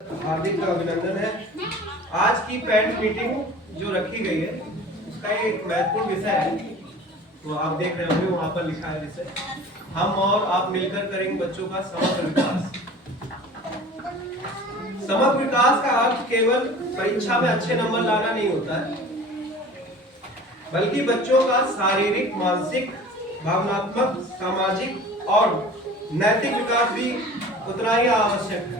हार्दिक अभिनंदन है। आज की पेरेंट मीटिंग जो रखी गई है उसका एक महत्वपूर्ण विषय है, तो आप देख रहे होंगे वहां पर लिखा है विषय हम और आप मिलकर करेंगे बच्चों का समग्र विकास। समग्र विकास का अर्थ केवल परीक्षा में अच्छे नंबर लाना नहीं होता है, बल्कि बच्चों का शारीरिक, मानसिक, भावनात्मक, सामाजिक और नैतिक विकास भी उतना ही आवश्यक है।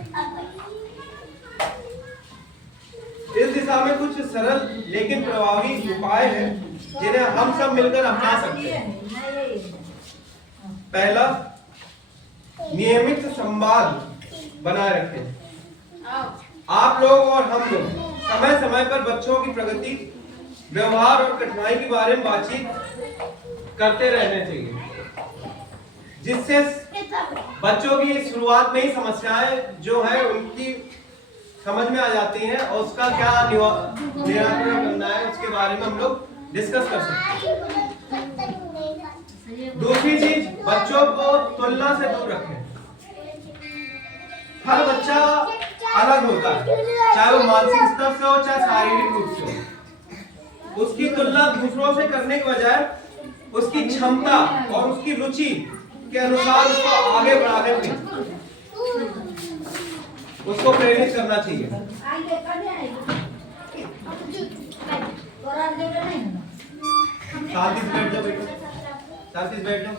इस दिशा में कुछ सरल लेकिन प्रभावी उपाय हैं जिन्हें हम सब मिलकर अपना सकते हैं। पहला, नियमित संवाद बनाए रखें। आप लोग और हम लोग समय समय पर बच्चों की प्रगति, व्यवहार और कठिनाई के बारे में बातचीत करते रहने चाहिए, जिससे बच्चों की शुरुआत में ही समस्याएं जो है उनकी समझ में आ जाती हैं और उसका क्या निराकरण करना है उसके बारे में हम लोग डिस्कस कर सकते हैं। दूसरी चीज, बच्चों को तुलना से दूर रखें। हर बच्चा अलग होता है, चाहे वो मानसिक स्तर से हो चाहे शारीरिक रूप से हो। उसकी तुलना दूसरों से करने के बजाय उसकी क्षमता और उसकी रुचि के अनुसार उसको आगे बढ़ाने में उसको प्रेरित करना चाहिए। शांति से बैठ जाओ बेटा, शांति से बैठ जाओ।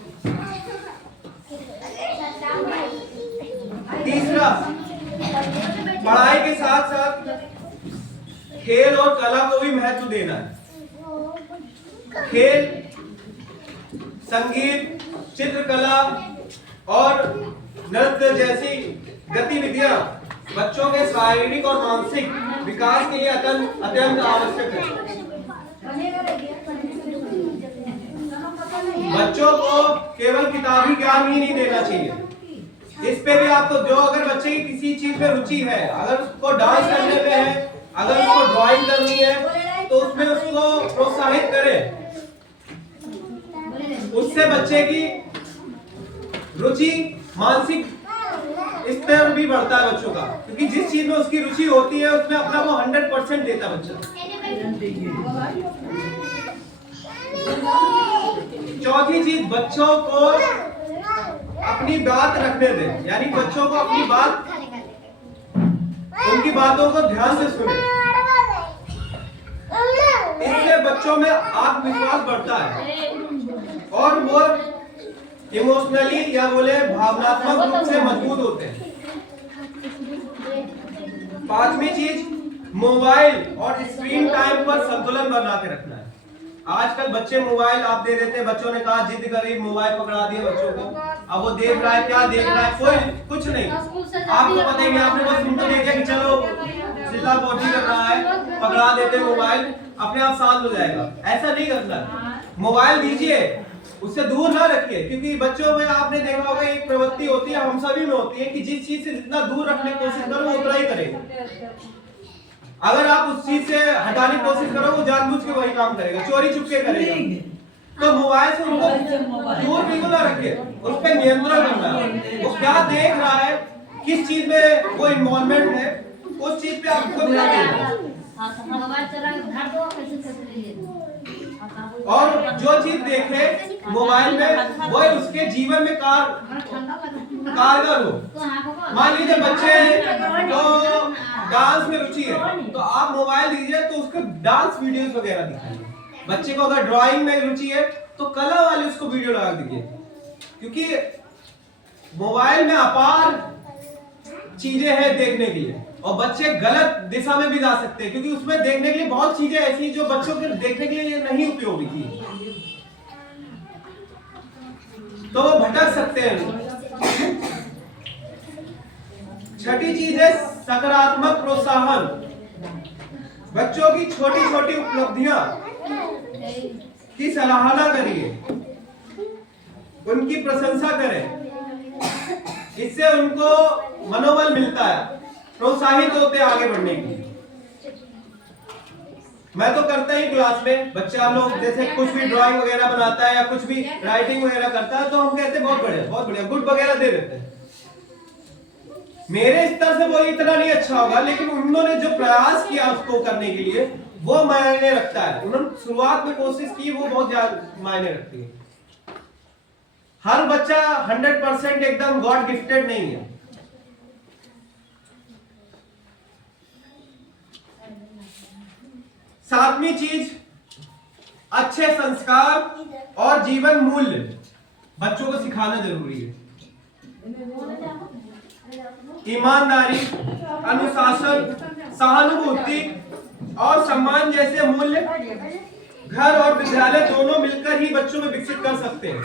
तीसरा, पढ़ाई के साथ साथ खेल और कला को भी महत्व देना है। खेल, संगीत, चित्रकला और नृत्य जैसी गतिविधियां बच्चों के शारीरिक और मानसिक विकास के लिए अत्यंत आवश्यक है। बच्चों को केवल किताबी ज्ञान ही नहीं देना चाहिए, इस पे भी आपको जो अगर बच्चे की किसी चीज में रुचि है, अगर उसको डांस करने में है, अगर उसको ड्राइंग करनी है तो उसमें उसको प्रोत्साहित करें। उससे बच्चे की रुचि, मानसिक स्तर भी बढ़ता है बच्चों का, क्योंकि जिस चीज में उसकी रुचि होती है उसमें अपना वो 100% देता है बच्चा। चौथी चीज, बच्चों को अपनी बात रखने दें, यानी बच्चों को अपनी बात, उनकी बातों को ध्यान से सुने। इससे बच्चों में आत्मविश्वास बढ़ता है और वो इमोशनली या बोले भावनात्मक रूप से मजबूत होते हैं। पांचवी चीज, मोबाइल और स्क्रीन टाइम पर संतुलन बना के रखना है। आजकल बच्चे मोबाइल आप दे देते हैं, बच्चों ने कहा जिद करी, मोबाइल पकड़ा दिया बच्चों को, अब वो देख रहा है, क्या देख रहा है, कोई कुछ नहीं। आपको पता ही नहीं, आपने बस उनको देखा कि चलो चिल्ला पोटी कर रहा है, पकड़ा देते मोबाइल, अपने आप शांत हो जाएगा। ऐसा नहीं करना, मोबाइल दीजिए, उससे दूर ना रखिए, क्योंकि बच्चों में आपने देखा होगा एक प्रवृत्ति होती है, हम सभी में होती है कि जिस चीज से जितना दूर रखने की कोशिश करो वो उतना ही करेगा। अगर आप उस चीज से हटाने की कोशिश करो वो जानबूझ के वही काम करेगा, चोरी छुपके करेगा। तो मोबाइल से उनको दूर बिल्कुल ना रखिए, उस पर नियंत्रण करना है। वो क्या देख रहा है, किस चीज में वो इन्वॉल्वमेंट है, उस चीज पे आपको ध्यान देना है। और जो चीज देखे मोबाइल में वो उसके जीवन में कारगर हो। मान लीजिए बच्चे तो डांस में रुचि है तो आप मोबाइल दीजिए तो उसको डांस वीडियोस वगैरह दिखाइए। बच्चे को अगर ड्राइंग में रुचि है तो कला वाले उसको वीडियो लगा दीजिए, क्योंकि मोबाइल में अपार चीजें हैं देखने के लिए और बच्चे गलत दिशा में भी जा सकते हैं, क्योंकि उसमें देखने के लिए बहुत चीजें ऐसी जो बच्चों के देखने के लिए नहीं उपयोगी थी, तो वो भटक सकते हैं। छठी चीज है सकारात्मक प्रोत्साहन। बच्चों की छोटी छोटी उपलब्धियां की सराहना करिए, उनकी प्रशंसा करें, इससे उनको मनोबल मिलता है, प्रोत्साहित होते आगे बढ़ने के लिए। मैं तो करता ही क्लास में बच्चा लोग जैसे कुछ भी ड्राइंग वगैरह बनाता है या कुछ भी राइटिंग वगैरह करता है तो हम कहते हैं बहुत बढ़िया गुड वगैरह दे देते हैं। मेरे स्तर से वो इतना नहीं अच्छा होगा, लेकिन उन्होंने जो प्रयास किया उसको करने के लिए वो मायने रखता है। उन्होंने शुरुआत में कोशिश की, वो बहुत ज्यादा मायने रखती है। हर बच्चा 100% एकदम गॉड गिफ्टेड नहीं है। सातवीं चीज, अच्छे संस्कार और जीवन मूल्य बच्चों को सिखाना जरूरी है। ईमानदारी, अनुशासन, सहानुभूति और सम्मान जैसे मूल्य घर और विद्यालय दोनों मिलकर ही बच्चों में विकसित कर सकते हैं।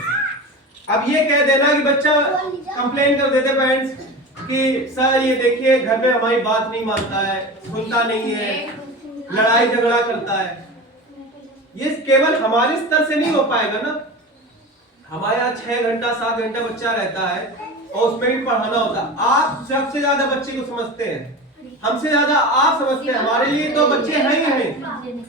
अब ये कह देना कि बच्चा कंप्लेन कर देते पेरेंट्स कि सर ये देखिए घर में हमारी बात नहीं मानता है, सुनता नहीं है, लड़ाई झगड़ा करता है, ये केवल हमारे स्तर से नहीं हो पाएगा ना। हमारे यहाँ 6 घंटा 7 घंटा बच्चा रहता है और उसमें भी पढ़ाना होता है। आप सबसे ज्यादा बच्चे को समझते हैं, हमसे ज्यादा आप समझते हैं। हमारे लिए तो बच्चे हैं ही हैं,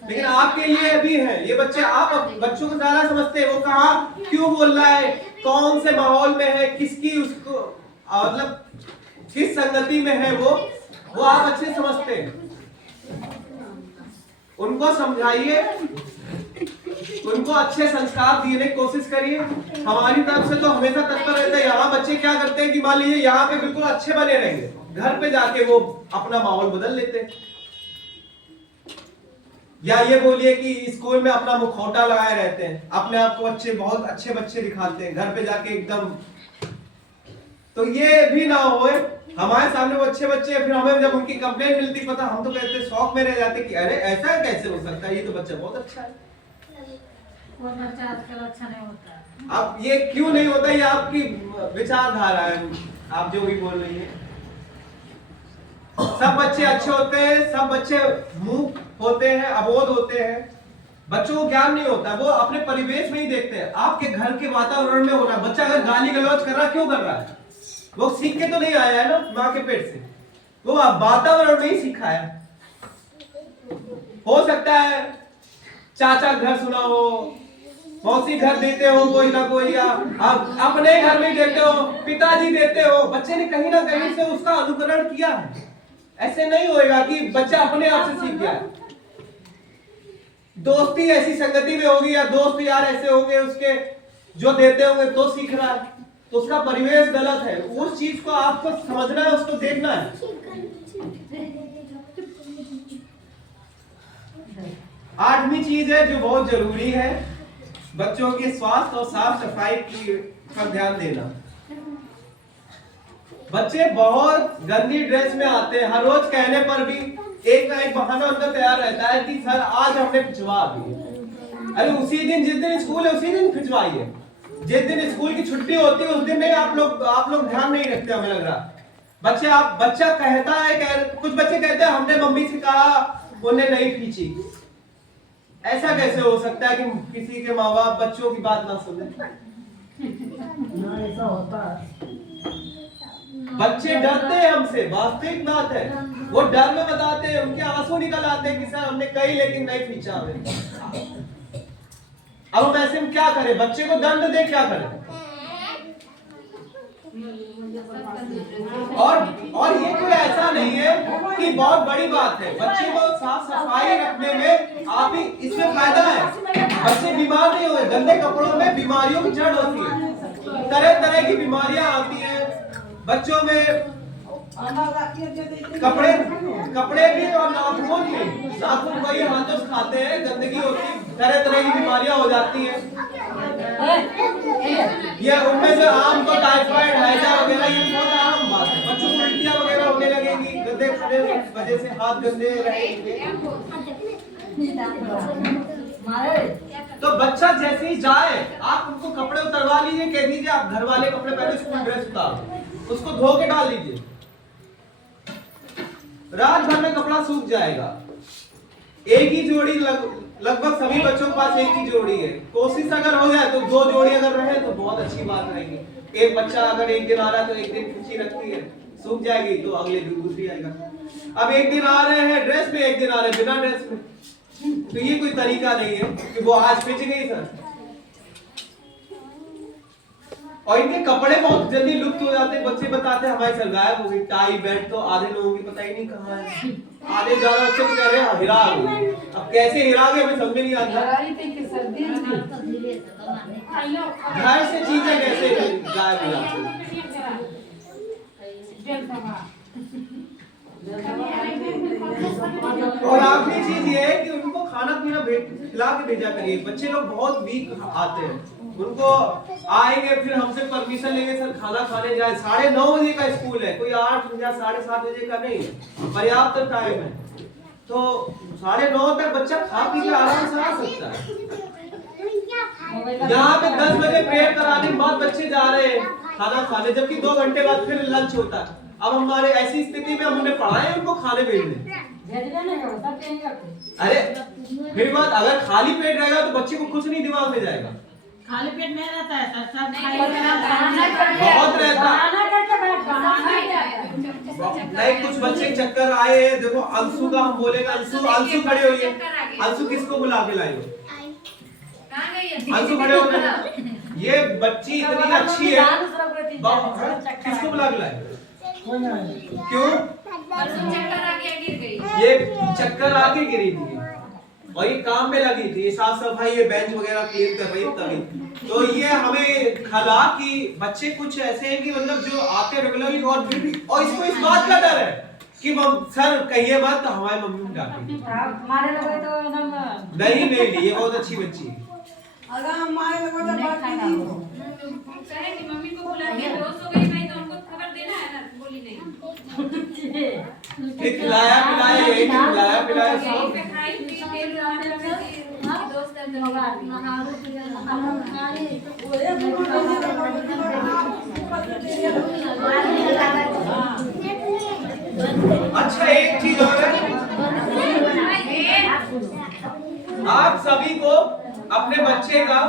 लेकिन आपके लिए भी हैं ये बच्चे। आप बच्चों को ज्यादा समझते हैं, वो कहाँ क्यों बोल रहा है, कौन से माहौल में है, किसकी उसको मतलब किस संगति में है, वो आप अच्छे समझते हैं। उनको समझाइए, उनको अच्छे संस्कार देने की कोशिश करिए। हमारी तरफ से तो हमेशा तत्पर रहता है। यहाँ बच्चे क्या करते हैं कि मान लीजिए यहाँ पे बिल्कुल अच्छे बने रहेंगे, घर पे जाके वो अपना माहौल बदल लेते हैं। या ये बोलिए कि स्कूल में अपना मुखौटा लगाए रहते हैं, अपने आप को अच्छे बहुत अच्छे बच्चे दिखाते हैं, घर पे जाके एकदम। तो ये भी ना होए, हमारे सामने वो अच्छे बच्चे, फिर हमें जब उनकी कंप्लेंट मिलती पता, हम तो कहते शौक में रह जाते कि अरे ऐसा कैसे हो सकता है, ये तो बच्चा बहुत अच्छा है। वो बच्चा आजकल अच्छा नहीं होता है। अब ये क्यों नहीं होता, ये आपकी विचारधारा है, आप जो भी बोल रही है। सब बच्चे अच्छे होते हैं, सब बच्चे मूक होते हैं, अबोध होते हैं। बच्चों को ज्ञान नहीं होता, वो अपने परिवेश में ही देखते हैं। आपके घर के वातावरण में हो रहा है। बच्चा अगर गाली गलौज कर रहा है, क्यों कर रहा है? वो सीख के तो नहीं आया है ना माँ के पेट से, वो वातावरण में ही सीखा है। हो सकता है चाचा घर सुना हो, मौसी घर देते हो कोई ना कोई, या आप अपने घर में देते हो, पिताजी देते हो। बच्चे ने कहीं ना कहीं से उसका अनुकरण किया है। ऐसे नहीं होएगा कि बच्चा अपने आप से सीख गया है। दोस्ती ऐसी संगति में होगी या दोस्त यार ऐसे होंगे उसके जो देते होंगे तो सीख रहा है, तो उसका परिवेश गलत है। उस चीज को आपको समझना है, उसको देखना है। 8वीं चीज है जो बहुत जरूरी है, बच्चों के स्वास्थ्य और साफ सफाई की पर ध्यान देना। बच्चे बहुत गंदी ड्रेस में आते हैं, हर रोज कहने पर भी एक ना एक बहाना अंदर तैयार रहता है कि सर आज हमने खिंचवा दिए। अरे उसी दिन, जिस दिन स्कूल है उसी दिन खिंचवाइए। जिस दिन स्कूल की छुट्टी होती है उस दिन नहीं। आप लोग ध्यान नहीं रखते, हमें लग रहा। बच्चा कहता है, कुछ बच्चे कहते हैं हमने मम्मी से कहा, उन्हें नहीं खींची। ऐसा कैसे हो सकता है कि किसी के माँ बाप बच्चों की बात ना सुने? ऐसा होता है। बच्चे डरते हैं हमसे, वास्तविक बात है। वो डर में बताते हैं, उनके आंसू निकल आते हैं कि सर हमने कही लेकिन नहीं खींचा हमें। अब हम ऐसे में क्या करें? बच्चे को दंड दे, क्या करें? और ये कोई ऐसा नहीं है कि बहुत बड़ी बात है। बच्चे को साफ सफाई रखने में आप ही इसमें फायदा है। बच्चे बीमार नहीं हुए। गंदे कपड़ों में बीमारियों की जड़ होती है, तरह तरह की बीमारियां आती हैं बच्चों में। कपड़े भी और नाखून भी, नाखून वही हाथों से खाते हैं, गंदगी होती है, तरह तरह की बीमारियां हो जाती हैं। ये उनमें से आम तो टाइफाइड, हैजा वगैरह, ये बहुत आम बात है। बच्चों को उल्टियां वगैरह होने लगेंगी गंदे खाने की वजह से, हाथ गंदे रहेंगे। तो बच्चा जैसे ही जाए आप उनको कपड़े उतरवा लीजिए, कह दीजिए आप घर वाले कपड़े पहले, स्कूल ड्रेस उतार, उसको धो के डाल दीजिए। रात भर में कपड़ा सूख जाएगा। एक ही जोड़ी, लगभग सभी बच्चों के पास एक ही जोड़ी है। कोशिश अगर हो जाए तो 2 जोड़ी अगर रहे तो बहुत अच्छी बात रहेगी। एक बच्चा अगर एक दिन आ रहा है तो एक दिन खिंची रखती है, सूख जाएगी तो अगले दिन दूसरी आएगा। अब एक दिन आ रहे हैं ड्रेस में, एक दिन आ रहे हैं बिना ड्रेस में, तो ये कोई तरीका नहीं है कि वो आज खिंच गई सर। और इनके कपड़े बहुत जल्दी लुप्त हो जाते हैं। बच्चे बताते हैं हमारी सर गायब हो गई, टाई बेल्ट तो आधे लोगों की पता ही नहीं कहाँ है। आधे ज्यादा बच्चे कह रहे हैं हिरा गई। अब कैसे हिरा गए हमें समझ में नहीं आता। घर से चीजें कैसे गायब हो जाती हैं। और आखिरी चीज ये है कि उनको खाना पीना खिला के भेजा करिए। बच्चे लोग बहुत वीक आते हैं, उनको आएंगे फिर हमसे परमिशन लेंगे सर खाना खाने जाए। 9:30 बजे का स्कूल है, कोई 8 या 7:30 बजे का नहीं है, पर्याप्त टाइम है। तो 9:30 तक बच्चा खा पी के आराम से आ सकता है। यहाँ पे 10 बजे प्रेयर कराने के बाद बच्चे जा रहे हैं खाना खाने, जबकि 2 घंटे बाद फिर लंच होता है। अब हमारे ऐसी स्थिति में हमने पढ़ाए उनको खाने भेजने। अरे फिर बात अगर खाली पेट रहेगा तो बच्चे को कुछ नहीं दिमाग में जाएगा। खाली पेट नहीं रहता है सर, सब बहुत रहता नहीं। कुछ बच्चे चक्कर आए हैं। देखो अंशु का हम बोलेगा, अंशु खड़े होइए। अंशु किसको बुला के लाई हो? अंशु खड़े हो गए। ये बच्ची इतनी अच्छी है, किसको बुला के लाई? क्यों? ये चक्कर आके गिरी थी और ये काम में लगी थी, साफ सफाई, ये बेंच वगैरह क्लीन कर रही तभी। तो ये हमें खला कि बच्चे कुछ ऐसे हैं कि मतलब जो आते रेगुलरली और फिर भी, और इसको इस बात का डर है कि सर कहिए मत तो हमारी मम्मी डांटेगी। हमारे लोग तो एकदम नहीं ये बहुत अच्छी बच्ची है। अगर हमारे लोगों ने बात की कहे कि मम्मी को बुला के दोस्त हो गई भाई तो उनको खबर देना है ना, बोली नहीं। खिलाया पिलाया यही खिलाया पिलाया यहीं पे खाई पी के दोस्त अच्छा एक चीज और है, आप सभी को अपने बच्चे का